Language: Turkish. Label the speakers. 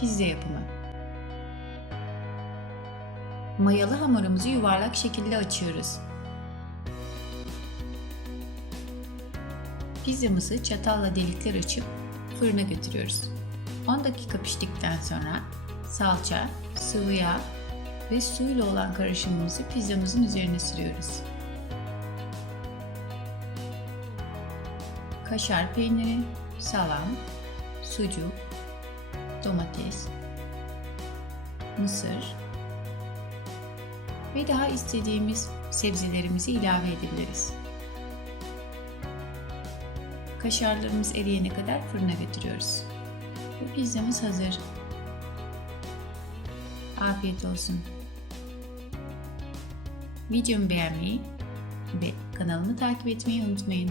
Speaker 1: Pizza yapımı. Mayalı hamurumuzu yuvarlak şekilde açıyoruz. Pizzamızı çatalla delikler açıp fırına götürüyoruz. 10 dakika piştikten sonra salça, sıvı yağ ve suyla olan karışımımızı pizzamızın üzerine sürüyoruz. Kaşar peyniri, salam, sucuk, domates, mısır ve daha istediğimiz sebzelerimizi ilave edebiliriz. Kaşarlarımız eriyene kadar fırına götürüyoruz. Ve pizzamız hazır. Afiyet olsun. Videomu beğenmeyi ve kanalımı takip etmeyi unutmayın.